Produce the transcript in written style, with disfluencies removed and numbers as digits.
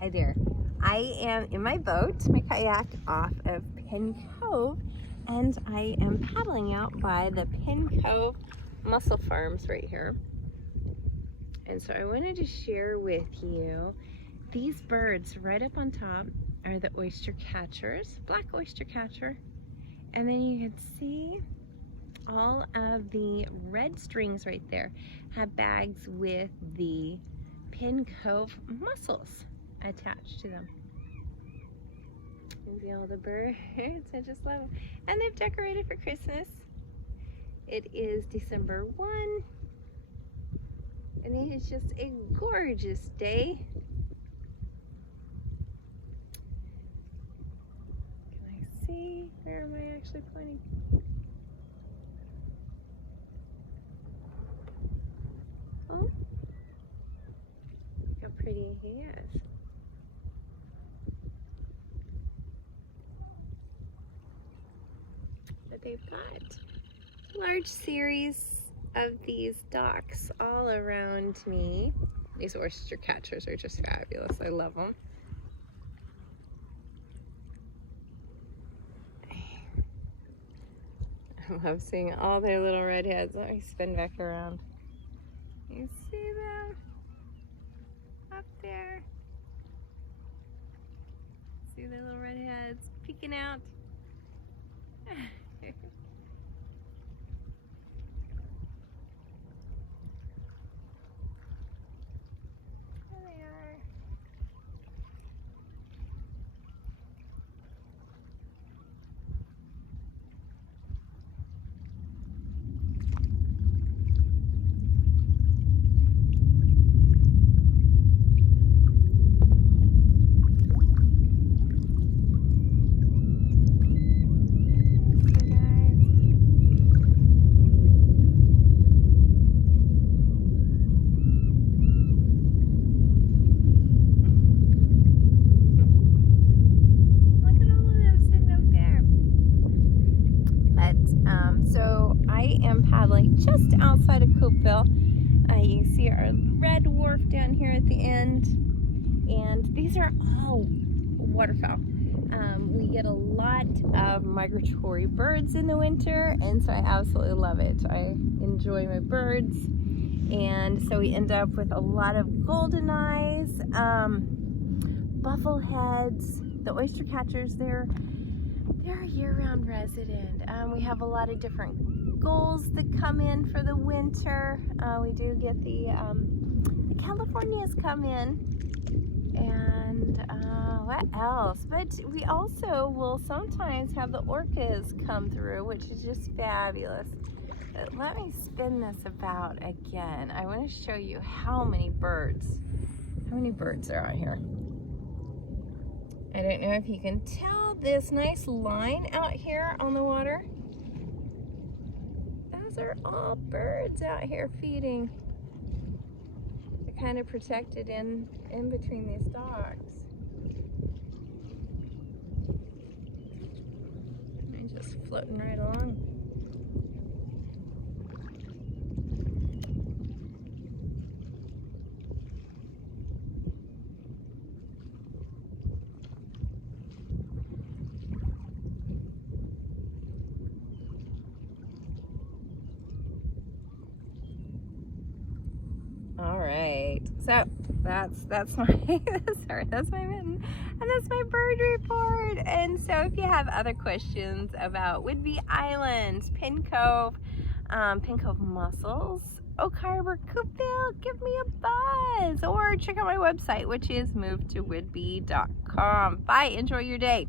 Hi there. I am in my boat, my kayak, off of PENN Cove, and I am paddling out by the PENN COVE mussel farms right here. And so I wanted to share with you these birds right up on top are the oyster catchers, black oyster catcher. And then you can see all of the red strings right there have bags with the PENN COVE mussels attached to them. You see all the birds, I just love them. And they've decorated for Christmas. It is December 1, and it is just a gorgeous day. Can I see? Where am I actually pointing? Oh, look how pretty he is. But they've got a large series of these docks all around me. These oyster catchers are just fabulous. I love them. I love seeing all their little red heads. Let me spin back around. You see them up there? See their little red heads peeking out? There they are. So I am paddling just outside of Coupeville. You can see our red wharf down here at the end, and these are all waterfowl. We get a lot of migratory birds in the winter, and so I absolutely love it. I enjoy my birds, and so we end up with a lot of golden eyes, buffleheads, the oyster catchers. They're a year-round resident. We have a lot of different gulls that come in for the winter. We do get the Californias come in, and what else? But we also will sometimes have the orcas come through, which is just fabulous. But let me spin this about again. I want to show you how many birds are out here. I don't know if you can tell this nice line out here on the water. Those are all birds out here feeding. They're kind of protected in between these docks. They're just floating right along. All right, so that's my that's my mitten, and that's my bird report. And so if you have other questions about Whidbey Island, PENN COVE mussels, Oak Harbor, Coupeville, give me a buzz or check out my website, which is movetowhidbey.com. Bye, enjoy your day.